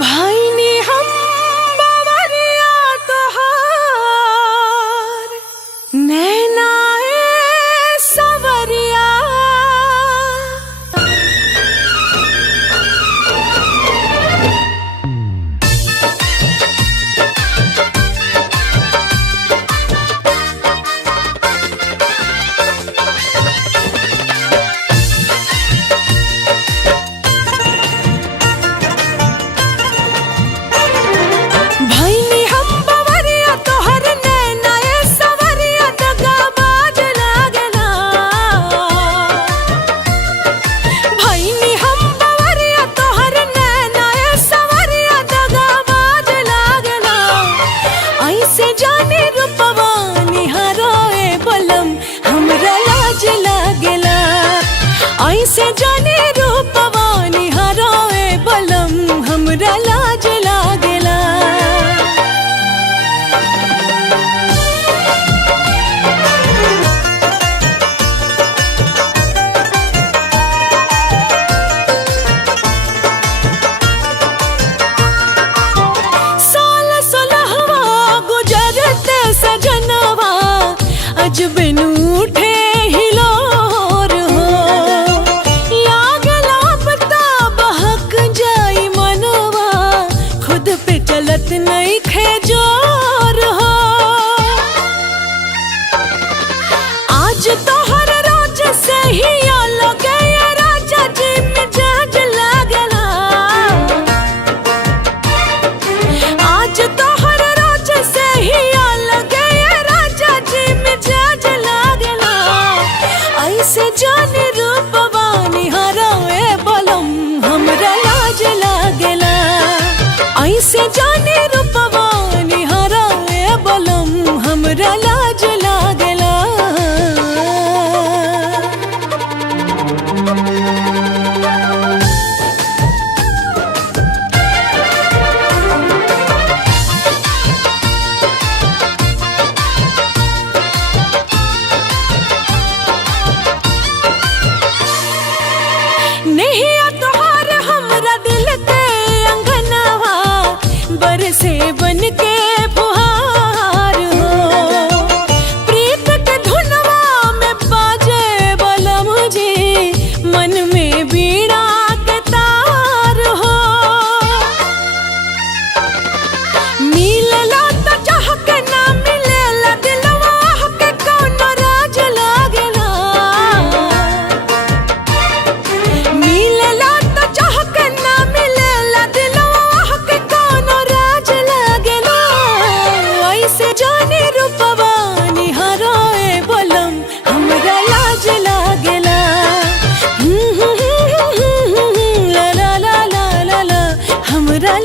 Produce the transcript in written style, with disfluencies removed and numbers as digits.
भाईनी हम बावरिया तोहार नैनाए सवरिया। ऐसे जाने रूपवा निहारोए बलम हमरा लाज लागेला। साल सोलहवा गुजरते सजनवा अजब उठे चलत नहीं खेजोर हो। आज तो हर रोज से ही लगे राजा जी मिजाज लागला। आज तो हर रोज से ही लगे राजा जी मिजाज लागला। ऐसे जाने रूपवा निहारोए बलम हमरा लाज लागेला। ऐसे जाने रूपवा निहारोए बलम हमरा लाज लागेला। नहीं तोहार हमरा दिल के अंगनवा बरसे बन के फुहार हो। प्रीत के धुनवा में बाजे बलम जी मन में बीड़ा के तार हो। मिलला तो चाह के ना मिलेला दिलवा के कौनो राज लागेला। मिलला तो चाह के ना मिलेला दिलवा के कौनो राज लागेला। ऐसे जाने रूपवा निहारोए बलम हमरा लाज लागेला। ला ला ला ला ला ला हमरा